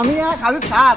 ตอนนี้นครับข่าวลึกซาด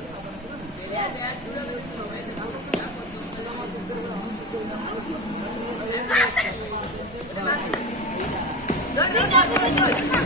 Don't think I'm going to do it.